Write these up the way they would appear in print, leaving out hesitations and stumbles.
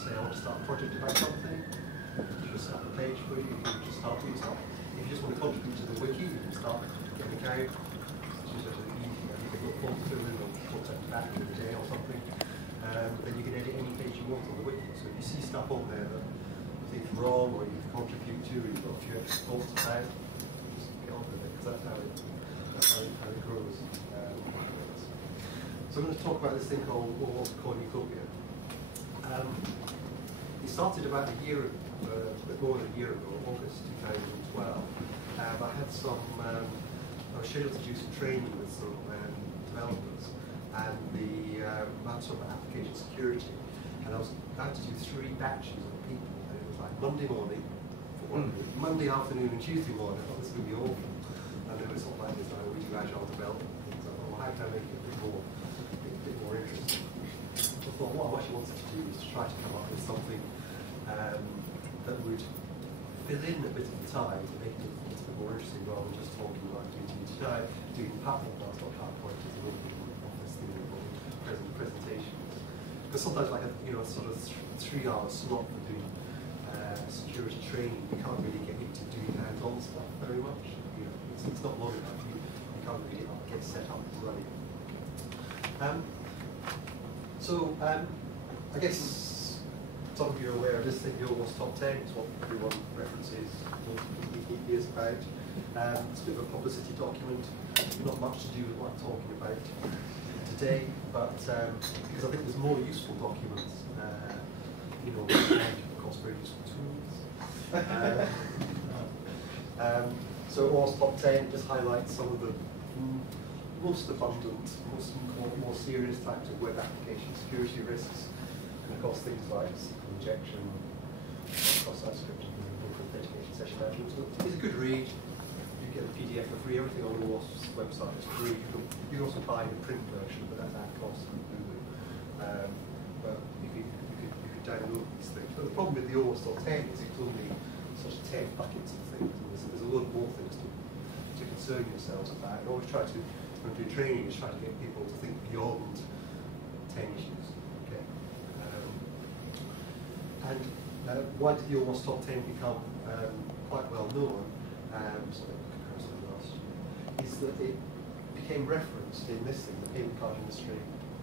say, I want to start a project about something, just set up a page for you, you can just start doing stuff. If you just want to contribute to the wiki, you can start getting a account. It's just really easy. You can put forms to it or contact back in a day or something. Then you can edit any page you want on the wiki. So if you see stuff on there that you think is wrong or you can contribute to, or you've got a few extra thoughts about, just get on with it, because that's how it grows. So I'm going to talk about this thing called OWASP Cornucopia. It started about a bit more than a year ago, August 2012. I had I was scheduled to do some training with some developers and the sort of application security, and I was about to do 3 batches of people, and it was like Monday morning, Monday afternoon and Tuesday morning. I thought this is going to be awful, and it was sort of like this, we do agile development and things. I thought, well, how can I make it a bit more interesting? So I thought what I actually wanted to do was to try to come up with something that would fill in a bit of the time to make it a little bit more interesting, rather than just talking like doing PowerPoint, is a little bit office thing or presentations. Because sometimes like a sort of 3-hour slot for doing security training, you can't really get into doing hands-on stuff very much. It's not long enough. You can't really get set up and running. I guess some of you are aware of this thing, the OWASP Top 10. It's what everyone references years about. It's a bit of a publicity document. Not much to do with what I'm talking about today, but because I think there's more useful documents, of course, very useful tools. So OWASP Top 10 just highlights some of the most abundant, more serious types of web application security risks, and of course things like injection, cross-site scripting, and authentication session management. So it's a good read. You get the PDF for free. Everything on the OWASP's website is free. You can also buy the print version, but that's at cost from Google. But you could download these things. But the problem with the OWASP Top 10 is it's only sort of 10 buckets of things. And there's a lot more things to concern yourselves about. And always try to, when we do training, is try to get people to think beyond 10 issues. Okay. Why did the OWASP Top 10 become quite well known? Is that it became referenced in this thing, the payment card industry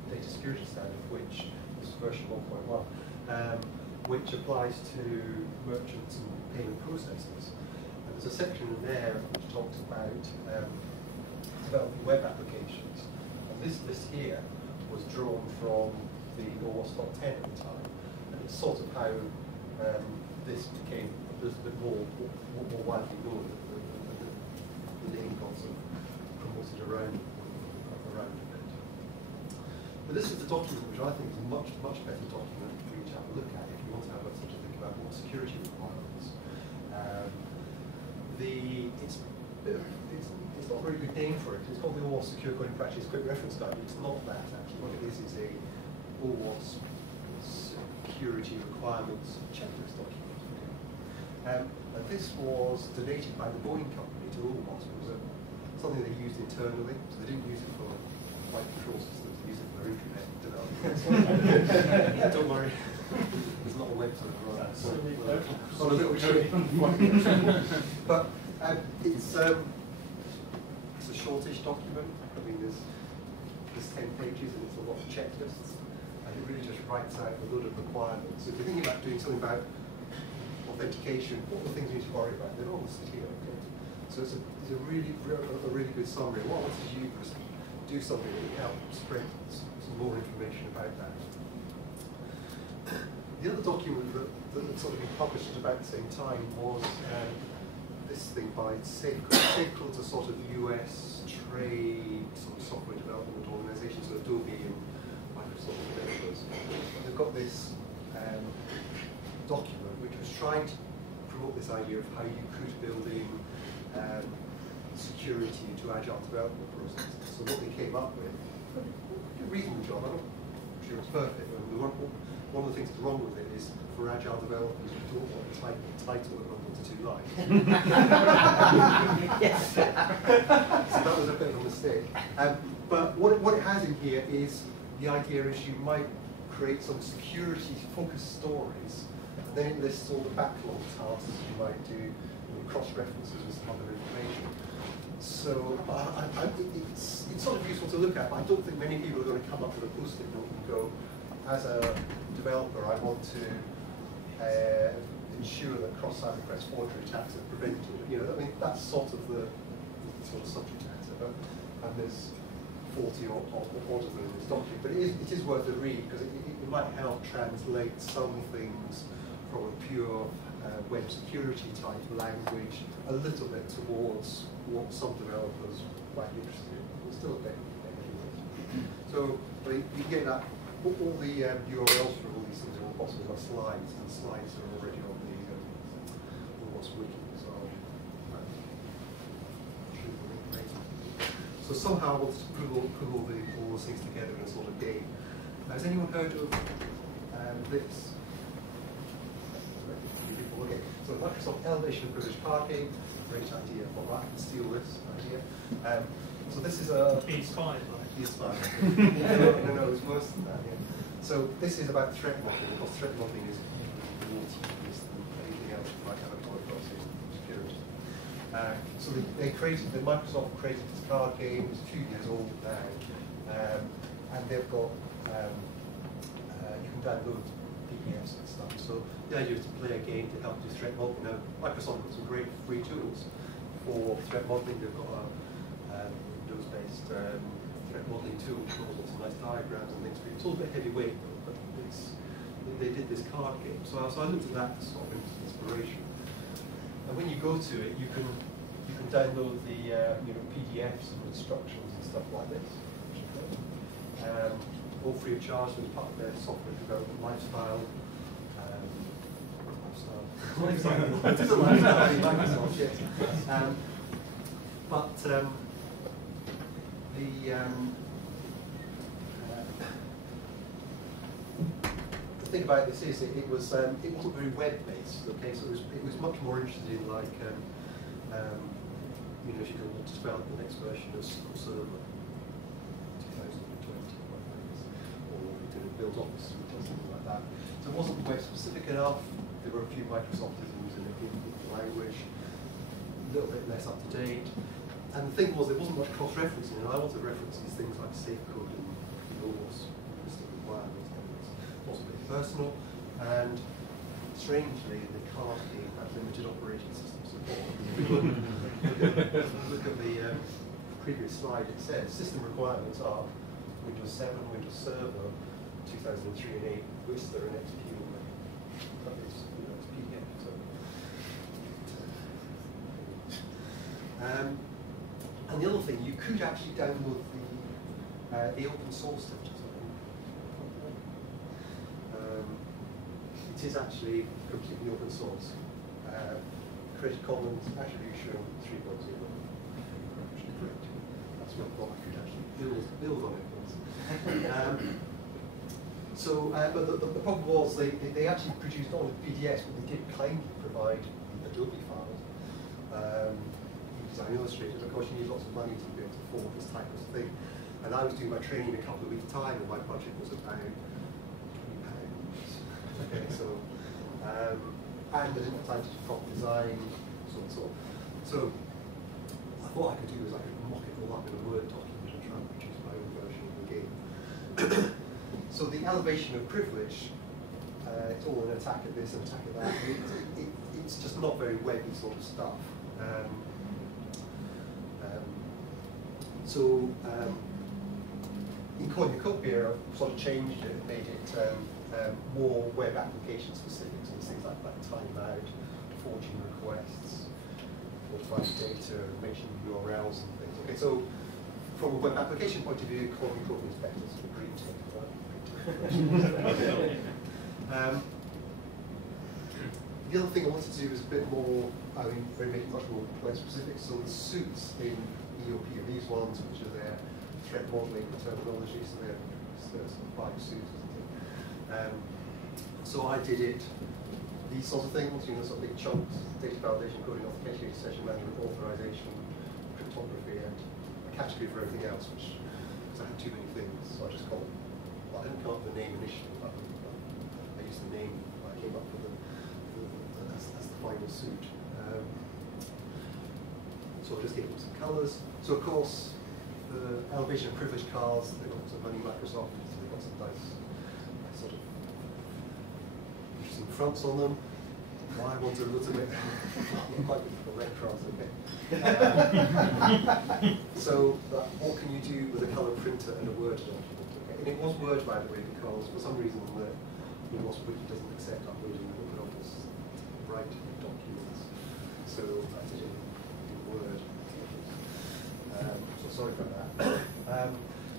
data security standard, which is version 1.1, which applies to merchants and payment processors. And there's a section in there which talks about developing web applications. And this list here was drawn from the OWASP Top 10 at the time, and it's sort of how this became a little bit more widely known. The name got sort of promoted around a bit. But this is the document which I think is a much better document for you to have a look at if you want to have a sort of think about what security requirements. It's not a very good name for it. It's called the OWASP Secure Coding Practices Quick Reference Guide, but it's not that actually. What it is a OWASP security requirements checklist document. And this was donated by the Boeing company to OWASP. It was something they used internally, so they didn't use it for flight control systems, they used it for internet development. Don't worry, there's not a website for that. So, on a little tree. But it's a shortish document. I mean, there's 10 pages and it's a lot of checklists, and it really just writes out a load of requirements. So if you're thinking about doing something about authentication, what are the things you need to worry about? They're all listed here. Okay? So it's a really good summary. What I wanted to do was do something that would help spread some more information about that. The other document that sort of been published at about the same time was this thing by Safecode's. Safecode's a sort of US trade sort of software development organisation, so Adobe and Microsoft developers. They've got this document which was trying to promote this idea of how you could build in security into agile development processes. So what they came up with, a reasonable job. I'm not sure it's perfect. One of the things that's wrong with it is for agile developers, you don't want to type a title that runs into 2 lines. So that was a bit of a mistake. But what it has in here is the idea is you might create some security-focused stories, and then it lists all the backlog tasks you might do, cross-references with some other information. So it's sort of useful to look at, but I don't think many people are going to come up with a post-it note and go, as a developer, I want to ensure that cross-site request forgery attacks are prevented. You know, I mean, that's sort of the sort of subject matter, and there's 40 or of them in this document. But it is worth a read, because it might help translate some things from a pure web security type language a little bit towards what some developers might be interested in. It's still a bit. So you get that. All the URLs for all these things are on the bottom of our slides, and the slides are already on the OWASP wiki. So somehow I wanted to put all those things together in a sort of game. Has anyone heard of this? Okay. So Microsoft Elevation of Privilege Parking, great idea. Well, I can steal this idea. So this is a... Inspired by it. Inspired. No, it's worse than that. Yeah. So this is about threat modeling. Of course, threat modeling is more tedious than anything else you might have a code across in security. So Microsoft created this card game. It's a few years old now, and they've got you can download PDFs and stuff. So the idea is to play a game to help do threat modeling. Now, Microsoft has some great free tools for threat modeling. They've got a Windows-based threat modeling tool with lots of nice diagrams and things for you. It's all a bit heavyweight, though, but they did this card game. So I looked at that as sort of inspiration. And when you go to it, you can download the PDFs and instructions and stuff like this. All free of charge as part of their software development lifestyle. It is a lifestyle in Microsoft, yes. But the thing about this is it wasn't very web-based. Okay, so it was much more interested in like if you want to develop the next version of Server 2020, or we did a build Office or something like that. So it wasn't web specific enough. There were a few Microsoftisms in the language, a little bit less up to date. And the thing was, there wasn't much cross-referencing, and I wanted to reference these things like safe coding, OWASP requirements. It wasn't very personal, and strangely, the card game had limited operating system support. Look at the previous slide. It says system requirements are Windows 7, Windows Server, 2003 and 8, Whistler, and XP. That is, it's PDF. So. And the other thing, you could actually download the open source template. It is actually completely open source. Creative Commons Attribution 3.0. That's what I thought I could actually build on it. But the problem was they actually produced not only PDFs, but they did kindly provide the Adobe files. Design Illustrator, of course, you need lots of money to be able to afford this type of thing. And I was doing my training in a couple of weeks' time, and my budget was about £20. Okay, so and I didn't have time to do proper design, so on. So I thought I could do is I could mock it all up in a Word document and try and produce my own version of the game. So the elevation of privilege, it's all an attack at this and attack at that. It's just not very webby sort of stuff. In Cornucopia, I've sort of changed it and made it more web application specific. So there's things like timeout, forging requests, modifying data, mentioning URLs and things. Okay, so from a web application point of view, Cornucopia is better. It's a green tick, right? The other thing I wanted to do was a bit more, make it much more web specific. So the suits in EOP are these ones, which are their threat modeling terminology, so they're sort of 5 suits, isn't it? So I did it, these sorts of things, sort of big chunks, data validation, coding, authentication, session management, authorization, cryptography, and a category for everything else, because I had too many things, so I just called I didn't come up with the name initially, but I used the name I came up with as the final suit. So I'll just give them some colours. So of course, the elevation and privilege cards, they've got some money Microsoft, so they've got some nice sort of interesting fronts on them. My ones are a little bit not quite good for red cross, okay. So what can you do with a colour printer and a Word document? Okay? And it was Word, by the way, because for some reason the OWASP Wiki doesn't accept uploading OpenOffice write documents. So I did it in Word. So sorry about that.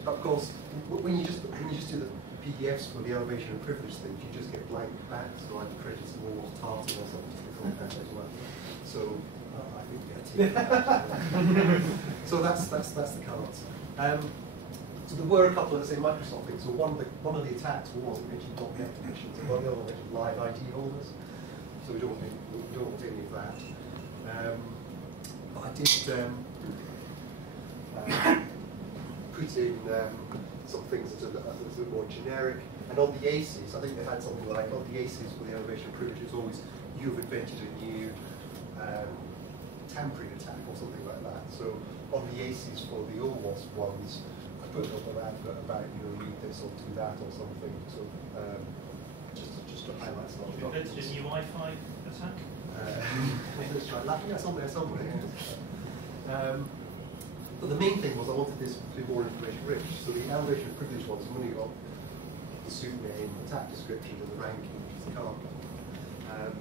But of course, when you just do the PDFs for the elevation and privilege things, you just get blank back. So I've created some more tartan or something to click on that as well. So I think yeah, so that's the cards. So there were a couple of, say, Microsoft things. So one of the attacks wasn't mentioned .NET permissions, and one of the other mentioned live IT holders. So we don't want any of that. But I did put in some things that are a little bit more generic. And on the ACEs, I think they had something like, on the ACEs for the elevation privilege, it's always, you've invented a new tampering attack or something like that. So on the ACEs for the OWASP ones, I put up an advert about, read this or do that or something. So just to highlight some of the documents. Invented a new Wi-Fi attack? Let's try that. That's on there somewhere. But the main thing was I wanted this to be more information rich. So the elevation of privilege ones have only got the suit name, the attack description, and the ranking, which is the card.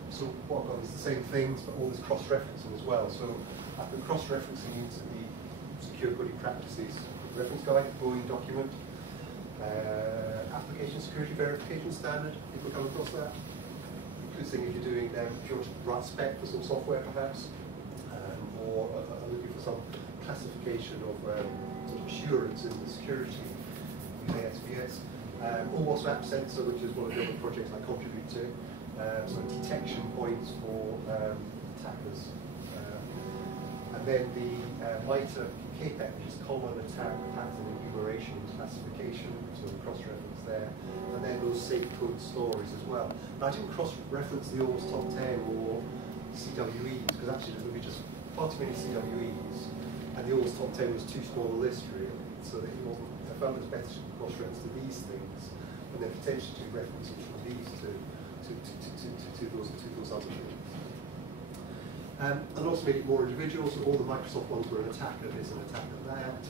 So what I've got is the same things, but all this cross-referencing as well. So I've been cross-referencing into the Secure Coding Practices reference guide, Boeing document, application security verification standard, people come across that. Good thing if you're doing, if you want to write spec for some software perhaps, or looking for some classification of sort of assurance in the security using XPS. OWASP AppSensor, which is one of the other projects I contribute to. So detection points for attackers. And then the MITRE KPEC, which is common attack pattern enumeration classification, so the cross-reference there. And then those safe code stories as well. Now I didn't cross-reference the OWASP top 10 or CWEs, because actually there's going to be just far too many CWEs. And the OWASP top 10 was too small a list, really, so that it wasn't. I found it was better to cross-reference to these things, and then potentially to references from these to those other things. And also make it more individual. So all the Microsoft ones were an attack of this and an attack of that.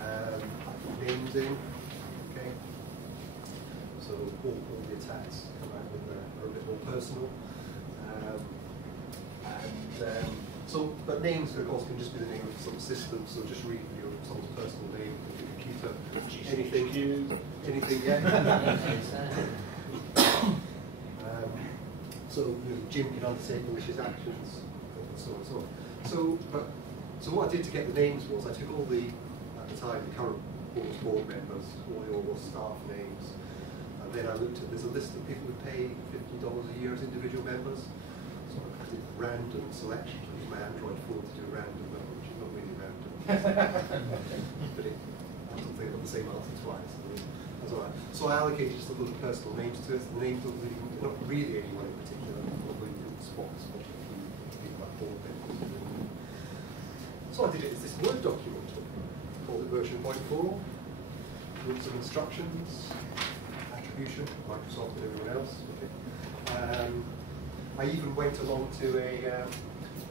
I put names in. Okay. So all the attacks come out with are a bit more personal. But names, of course, can just be the name of some system. So just read someone's personal name on the computer. Anything, yeah. So Jim can undertake malicious actions, and so on and so on. So what I did to get the names was I took all at the time, the current OWASP board members, all the OWASP staff names, and then I looked at, there's a list of people who pay $50 a year as individual members. So I did random selection. I used my Android phone to do random, which is not really random. But I don't think I got the same answer twice. That's all right. So I allocated just a little personal names to it. The names don't really, not really anyone in particular, although you can spot people like board members. So I did it as this Word document, called it version 0.4, with some instructions, attribution, Microsoft and everyone else. Okay. I even went along to a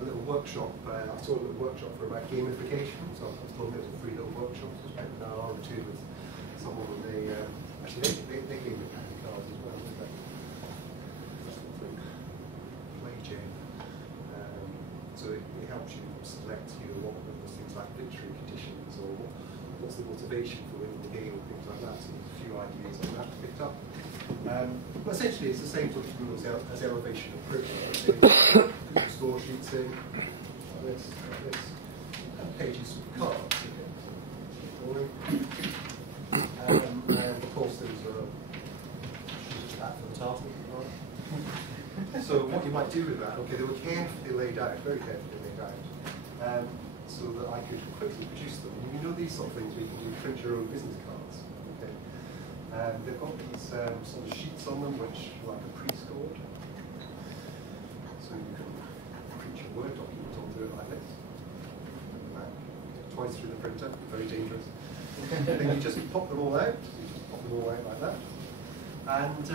little workshop. I saw a little workshop for about gamification. So I was told there was a free little workshop. So I spent an hour or two with someone, and they gave me candy cards as well. Play Gen. So it helps you select what those things like victory conditions, or what's the motivation for winning the game, and things like that. So there's a few ideas on that picked up. But essentially, it's the same sort of rules as elevation of privilege. Put your score sheets in. Let's pages of cards. And of course, there's a chat for the task. So what you might do with that? Okay, they were carefully laid out, very carefully laid out, so that I could quickly produce them. And you know these sort of things where you can print your own business cards. Okay. They've got these sort of sheets on them which are like a pre-scored. So you can print your Word document onto it like this. Twice through the printer, very dangerous. Then you just pop them all out. You just pop them all out like that. And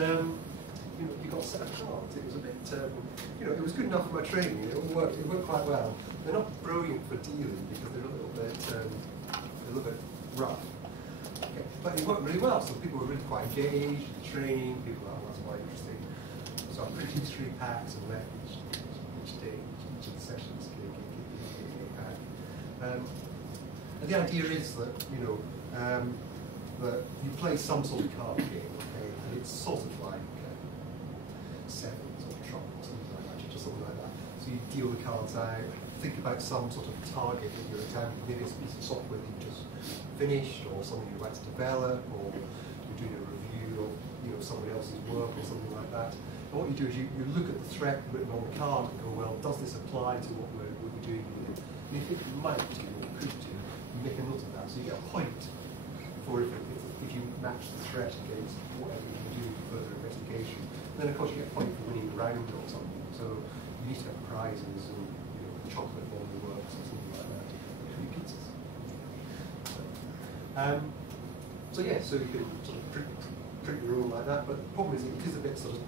you got a set of cards. It was a bit, it was good enough for my training. It worked quite well. They're not brilliant for dealing because they're a little bit rough. Okay. But it worked really well. So people were really quite engaged in the training. People thought, oh, that's quite interesting. So I printed 3 packs and left each day, each of the sessions. And the idea is that that you play some sort of card game, okay, and it's sort of like sevens or trump or something like that, just something like that. So you deal the cards out, think about some sort of target that you're attempting. Maybe it's a piece of software that you just finished, or something you're about to develop, or you're doing a review of someone else's work or something like that. And what you do is you look at the threat written on the card and go, well, does this apply to what we're doing here? And if it might do or could do, you make a note of that. So you get a point for if you match the threat against whatever you can do for further investigation. And then of course you get a point for winning a round or something. So you need to have prizes and chocolate on the works or something like that. Free pizzas. So yeah, so you can sort of print your own like that, but the problem is it is a bit sort of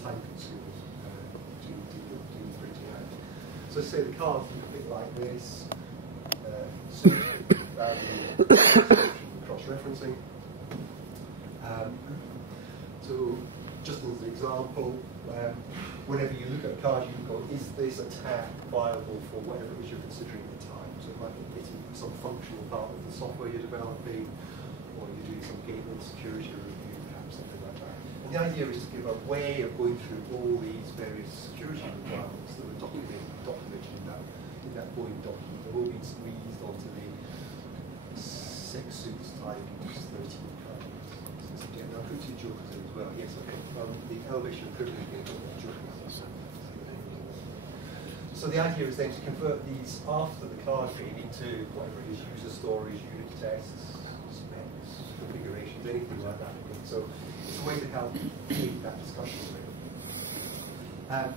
time consuming to do the printing out. So say the cards look a bit like this. Cross-referencing. So just as an example, whenever you look at a card, you can go, is this attack viable for whatever it was you're considering at the time? So it might be hitting some functional part of the software you're developing, or you're doing some gateway security review, perhaps something like that. And the idea is to give a way of going through all these various security requirements that were documented in that Boeing document. They've all been squeezed onto the 6 suits type, 13 cards. Again, I'll put 2 jokers in as well. Yes, okay. The elevation of privilege again, jokers. So the idea is then to convert these after the card game into whatever it is, user stories, unit tests, specs, configurations, anything like that. Okay. So it's a way to help keep that discussion going.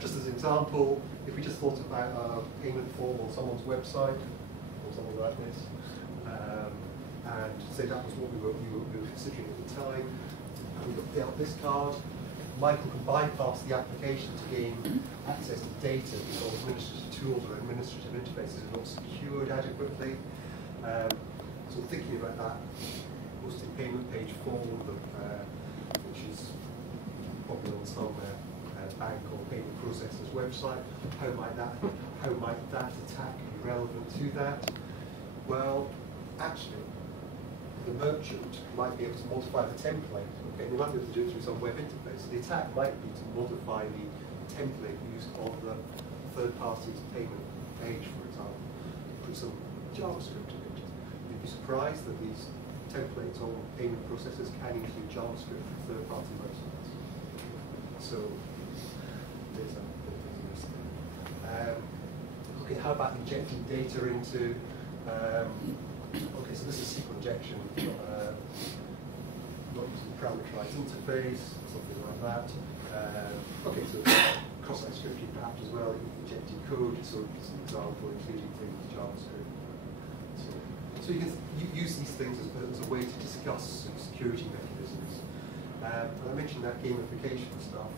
Just as an example, if we just thought about a payment form on someone's website or something like this, and say that was what we were considering at the time, and we dealt this card, Michael can bypass the application to gain access to data because administrative tools or administrative interfaces are not secured adequately. So thinking about that posting payment page form, which is probably on some bank or payment processor's website, how might that attack be relevant to that? Well, actually, the merchant might be able to modify the template. Okay, they might be able to do it through some web interface. So the attack might be to modify the template used on the third party's payment page, for example. Put some JavaScript in it. You'd be surprised that these templates on payment processors can include JavaScript for third-party websites. So there's a risk there. Okay, how about injecting data into? Okay, so this is SQL injection, not using parameterized interface, something like that. Okay, so cross-site scripting perhaps as well, injecting code, so it's an example, including things with JavaScript. So you can use these things as a way to discuss security mechanisms. And I mentioned that gamification stuff.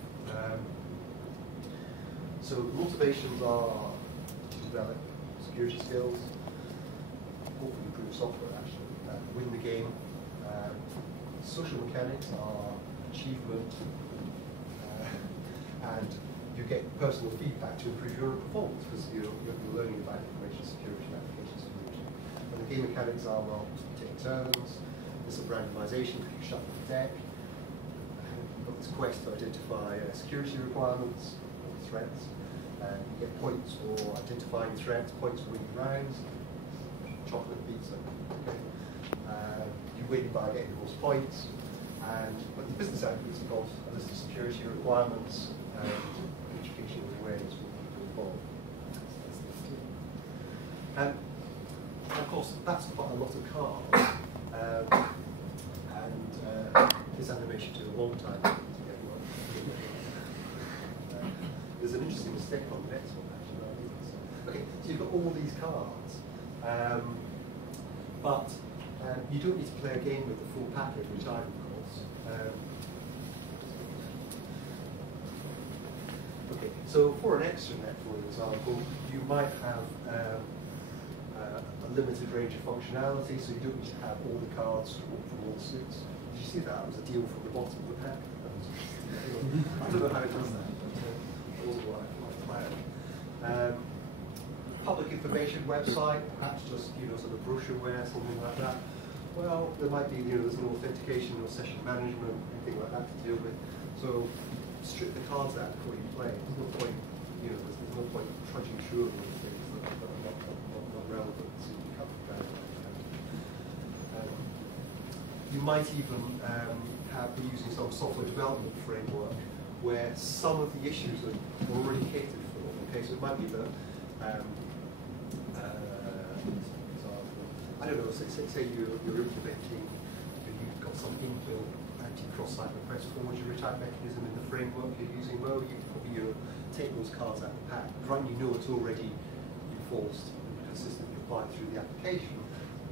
So the motivations are to develop security skills, hopefully improve software actually, win the game. Social mechanics are achievement, and you get personal feedback to improve your own performance because you're learning about information security and application security. And the game mechanics are, well, take turns, there's some randomization because you shuffle the deck, you've got this quest to identify security requirements or threats, and you get points for identifying threats, points for winning rounds, chocolate pizza. Okay. You win by getting the most points, but the business outputs have got a list of security requirements and education and awareness for people involved. And of course, that's quite a lot of cards. And this animation took a long time. There's an interesting mistake on the next one, actually. Okay, so you've got all these cards, but you don't need to play a game with the full pack every time, of course. Okay, so for an extranet, for example, you might have a limited range of functionality, so you don't need to have all the cards from all suits. Did you see that? It was a deal from the bottom of the pack. I don't know how it does that, but it wasn't what I planned. Public information website, perhaps just sort of brochureware, something like that. Well, there might be there's no authentication or session management, anything like that to deal with. So strip the cards out before you play. There's no point, there's no point trudging through them with things that are not relevant. So you cut them down. You might even be using some software development framework where some of the issues are already catered for. Okay, so it might be that I don't know. Say you're implementing, you've got some inbuilt anti-cross-site request forgery type mechanism in the framework you're using. Well, you probably take those cards out of the pack, right? You know it's already enforced and consistently applied through the application.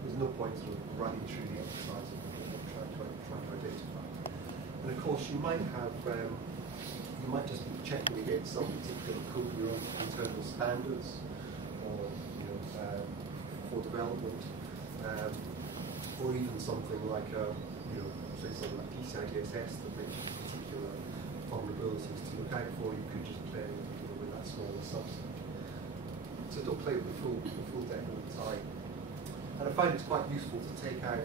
There's no point sort of running through the exercise of trying to identify. And of course, you might have, you might just be checking against some particular code of your own internal standards, or for development, or even something like say something like PCI DSS that makes particular vulnerabilities to look out for. You could just play with that smaller subset. So don't play with the full deck all the time. And I find it's quite useful to take out.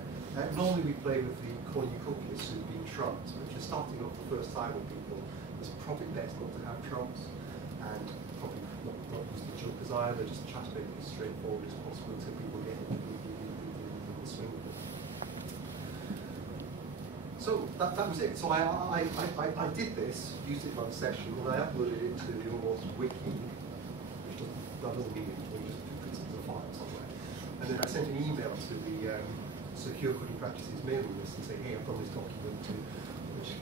Normally we play with the cornucopia suit being trumps, but if you're starting off the first time with people, it's probably best not to have trumps, and probably not use the jokers either. Just try to make it as straightforward as possible until people get in the swing of it. So that was it. So I did this, used it in my session, and I uploaded it to the OWASP wiki, which that doesn't mean anything, just puts it as a file somewhere. And then I sent an email to the Secure Coding Practices mailing list and say, hey, I've done this document which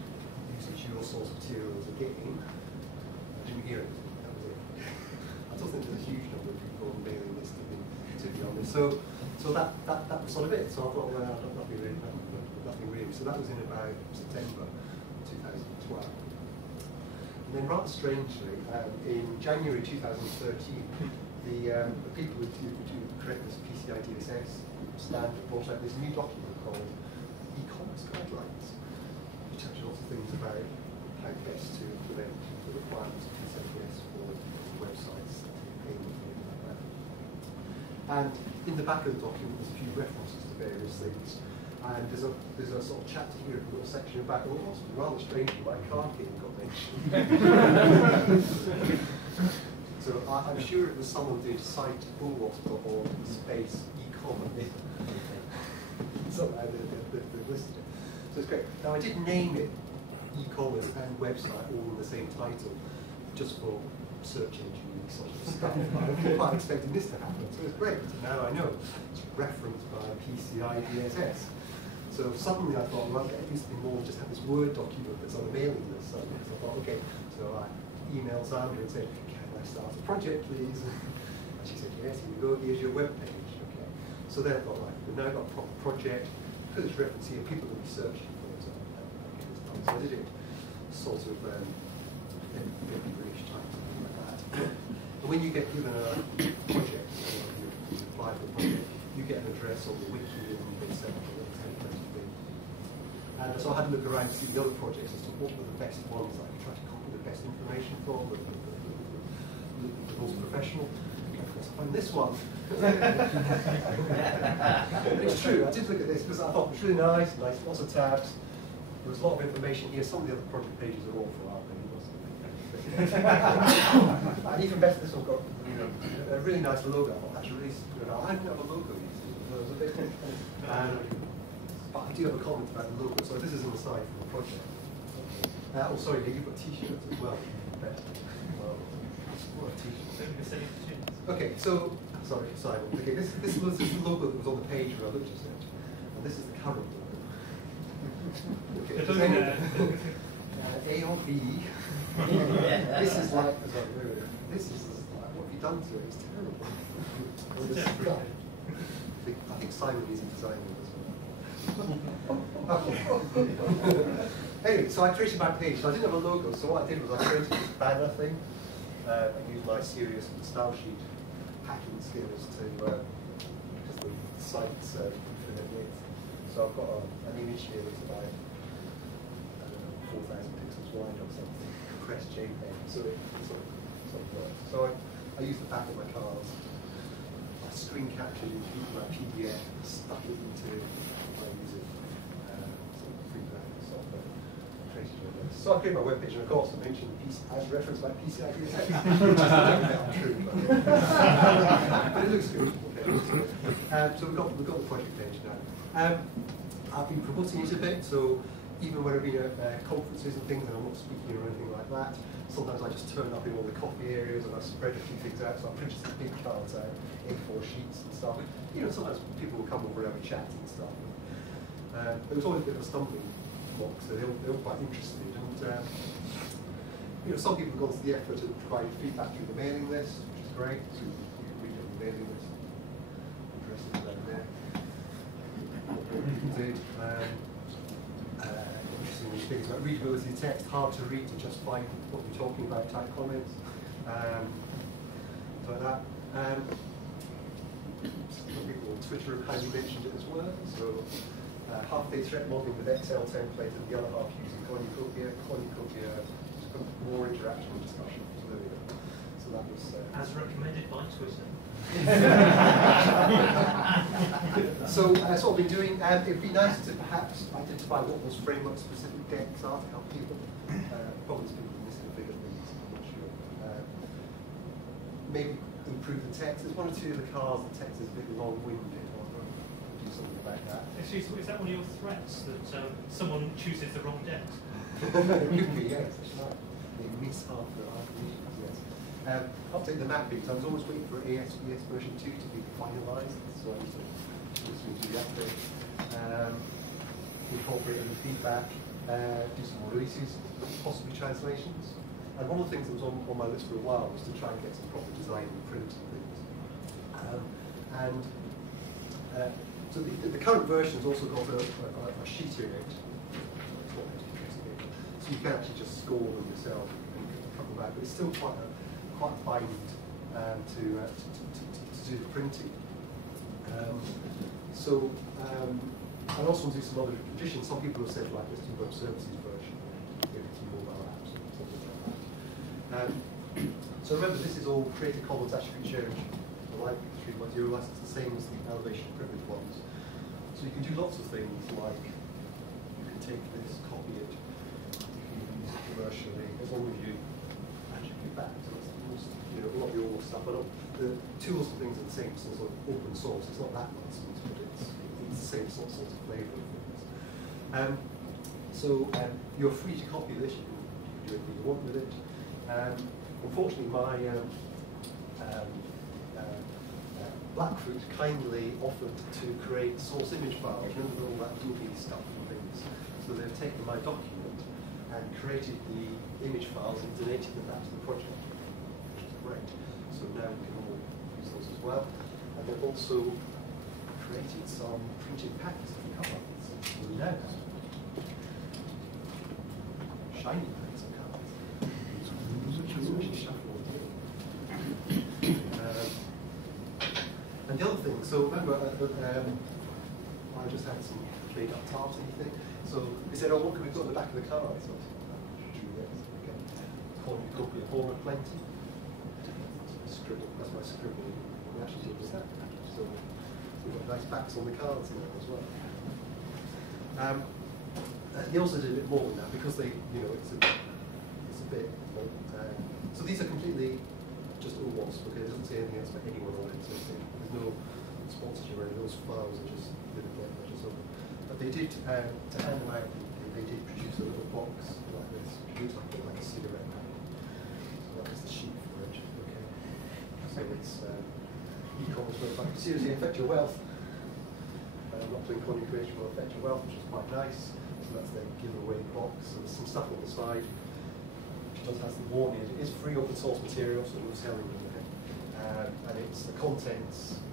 uses your source materials again. I didn't hear anything. That was it. I don't think there's a huge number of people on the mailing list, to be honest. So that was sort of it. So I thought, well, nothing really. So that was in about September 2012. And then rather strangely, in January 2013, the people who create this PCI DSS standard brought out this new document called Ecommerce Guidelines, which tells you lots of things about how best to implement the requirements of PCI DSS for websites, payment, and like that. And in the back of the document, there's a few references to various things. And there's a sort of chapter here, a little section about OWASP. Rather strangely, my card game got mentioned. So I'm sure it was someone doing site OWASP.org space e-commerce. Somehow they listed it. So it's great. Now I did name it e-commerce and website all in the same title, just for search engine sort of stuff. I wasn't quite expecting this to happen, so it's great. So now I know it's referenced by PCI DSS. So suddenly I thought, well, it used to be more just have this Word document that's on a mailing list. So I thought, okay. So I emailed Sandra and said, can I start a project, please? And she said, yes, here you go, here's your web page. Okay. So then I thought, right, we've now got a proper project. Because it's referenced here, people will be searching for it. So I did it sort of every British time, something like that. And when you get given a project, you apply for a project, you get an address on the wiki and they send it. And so I had to look around to see the other projects as to what were the best ones I could try to copy the best information from, the most professional. Of course, I found this one. It's true, I did look at this because I thought it was really nice, lots of tabs. There was a lot of information here. Some of the other project pages are awful, aren't they? And even better, this one got a really nice logo. I thought that's really good. I didn't have a logo yet. It was a bit. But I do have a comment about the logo. So this is an aside from the project. Oh, sorry, yeah, you've got T-shirts as well. What T-shirts? Okay, so sorry, Simon. Okay, this was the logo that was on the page where I looked at it, and this is the current logo. Okay, A or B. This is like, sorry, this is like, what have you done to it? It's terrible. I think Simon is designing this one. Anyway, so I created my page. So I didn't have a logo, so what I did was I created this banner thing and used my serious style sheet hacking skills to just the site's infinite width. So I've got an image here that's about, I don't know, 4,000 pixels wide or something, compressed JPEG, so it sort of works. So I use the back of my cards. I screen captured it into my PDF, stuck it into my music, free software. So I created my webpage, and of course I mentioned as referenced by PCI DSS, which is not true, but it looks good. Okay, so we've got the project page now. I've been promoting it a bit, so even when I've been at conferences and things, and I'm not speaking or anything like that, sometimes I just turn up in all the coffee areas and I spread a few things out. So I printed some big cards out, A4 sheets and stuff. You know, sometimes people will come over and have a chat and stuff. There was always a bit of a stumbling block, so they were quite interested. And you know, some people have gone to the effort of providing feedback through the mailing list, which is great. So you can read it on the mailing list. Addresses down there. Did interesting things about readability of text, hard to read to just find what you're talking about type comments, like that. Some people on Twitter have kindly mentioned it as well. So half-day threat modeling with Excel template and the other half using Cornucopia. Cornucopia just got more interaction and discussion. So there we go. So that was as recommended by Twitter. So that's what I've been doing. It'd be nice to perhaps identify what those framework-specific decks are to help people. Probably people missing the bigger things, I'm not sure. Maybe improve the text. There's one or two of the cars, the text is a bit long-winded. Do something about that. Excuse me, is that one of your threats, that someone chooses the wrong deck? It could be, yes. They miss half the issues, yes. Update the mapping. So I was always waiting for ASBS version 2 to be finalised, so I used to do the update. Incorporate any feedback, do some more releases, possibly translations. And one of the things that was on my list for a while was to try and get some proper design and print and things. So the current version's also got a sheet in it. So you can actually just score them yourself and cut them back, but it's still quite a bind to do the printing. I also want to do some other additions. Some people have said, like, let's do web services version, maybe some mobile apps or something like that. So remember, this is all Creative Commons attribute sharing alike 3.0 license, the same as the Elevation Privilege ones. So you can do lots of things, like you can take this, copy it, you can use it commercially, as long as you attribute back. So it's most, you know, a lot of your stuff, but the tools and things are the same, so it's sort of open source. It's not that license, but it's the same sort of flavour of things. You're free to copy this. You can do anything you want with it. Unfortunately, my Blackfoot kindly offered to create source image files, remember all that Adobe stuff and things. So they've taken my document and created the image files and donated them back to the project, which is great. So now we can all use those as well. And they've also created some printed packs to cover. So we now have shiny packs of cards. And the other thing, so remember, I just had some made up tarts and thing. So they said, oh, what can we put on the back of the card? So Cornucopia, Horror Plenty. Scribble, that's my scribble. We actually did that. So we've got nice backs on the cards in there as well. They also did a bit more than that because they, you know, it's a bit. So these are completely just OWASP, okay? It doesn't say anything else about anyone on it. So there's no sponsorship or any of those files are just little measures of them. But they did, to hand them out, they did produce a little box like this, which looks like a cigarette pack. So that was the sheet for it, okay? So it's Ecommerce Web Application Seriously affect your wealth. Not doing content creation will affect your wealth, which is quite nice. So that's their giveaway box. So there's some stuff on the side, which does has the warning. It is free open source material, so we're selling it. Okay? And it's the contents,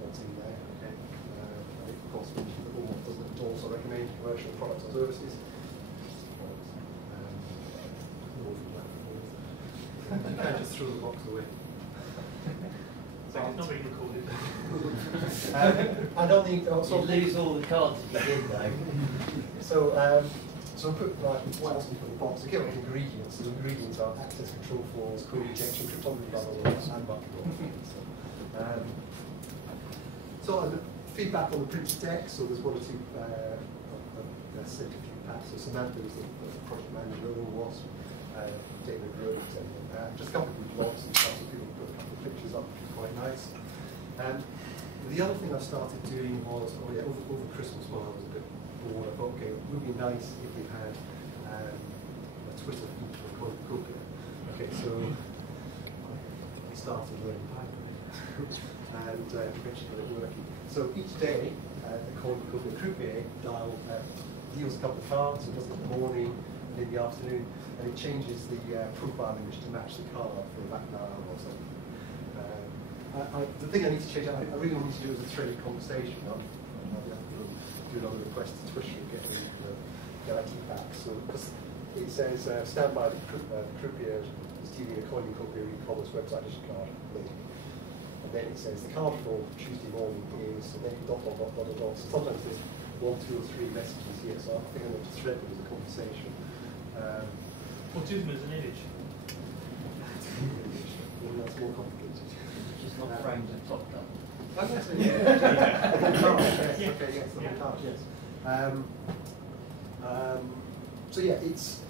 what's in there. Okay? And of course, the OWASP doesn't endorse or recommend commercial products or services. You can't just throw the box away. So it's not being recorded. I don't think. You lose all the cards you did though. So I put what else we put in the box? Okay, like ingredients. So the ingredients are access control floors, code injection, cryptography, blah blah blah, and marketing. So feedback on the printed deck. So there's one or two. I sent a few packs. So Samantha was the project manager of OWASP. David wrote just a couple of good blogs and stuff, so people put a couple of pictures up, which is quite nice. The other thing I started doing was, over Christmas while I was a bit bored, I thought, okay, it would be nice if we had a Twitter feed for Cornucopia. Okay, so I started learning Python and eventually got it working. So each day, the Cornucopia croupier deals a couple of cards, so it does it in the morning and in the afternoon, and it changes the profile image to match the card for about an hour or something. The thing I need to change, I really need to do is a threaded conversation. I'll do another request to Twitter and get the IT back. So because it says stand by the croupier is dealing a Cornucopia Ecommerce Website Edition card link. And then it says the card for Tuesday morning is, and then dot. So sometimes there's 1, 2, or 3 messages here. So I think I'm going to thread them as a conversation. Or do them as an image. That's more complicated. Just not framed and topped up. Oh, yes, yes, okay, yes, on the card, yes. So yeah, it's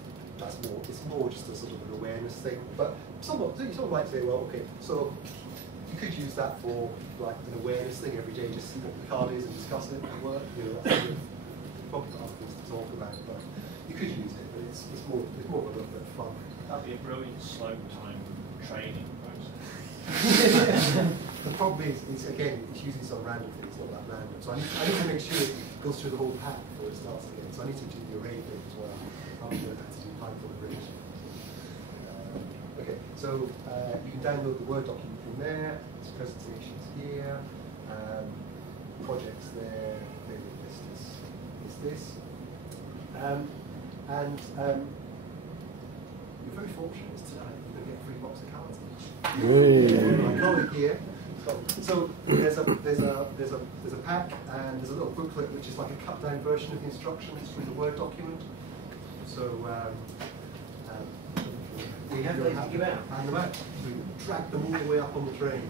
more just a sort of an awareness thing. But someone might say, well, okay, so you could use that for like an awareness thing every day, just see what the card is and discuss it at work. You know, that's probably not things to talk about, but you could use it. But it's more of a little bit of fun. That'd be a brilliant slow time training process. The problem is again, it's using some random thing, it's not that random. So I need to make sure it goes through the whole pack before it starts again. So I need to do the array thing as well. I'm going to have to do Python arrays. Okay, so you can download the Word document from there. There's presentations here, projects there, favorite list is this. You're very fortunate tonight. You're going to get a free box of cards each. My colleague here. So there's a pack and there's a little booklet which is like a cut down version of the instructions from the Word document. So we have those to give out. Hand them out. We track them all the way up on the train.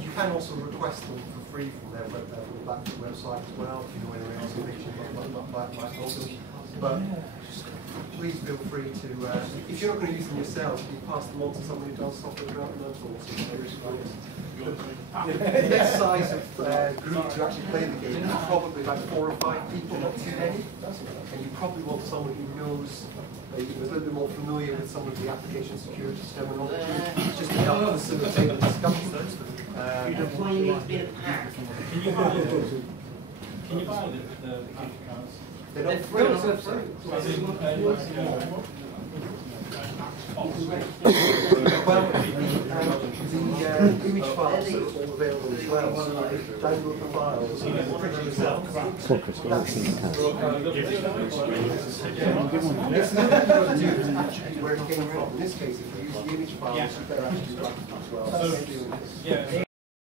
You can also request them for free from their from the Blackfoot website as well, if you know anyone else who thinks might also. But please feel free to, if you're not going to use them yourself, you pass them on to someone who does software development or the exercise of group to actually play the game is probably about 4 or 5 people, not too many. And you probably want someone who knows, who's a little bit more familiar with some of the application security terminology, just to help facilitate the discussion. Why you need to be at the pack? Can you buy the gift cards? They're not free. They're free. Well, the image files are all available as well, so download the files and print it yourself. It's not what you've got to do is attribute where it came from. In this case, if you use the image files, you better attribute that as well.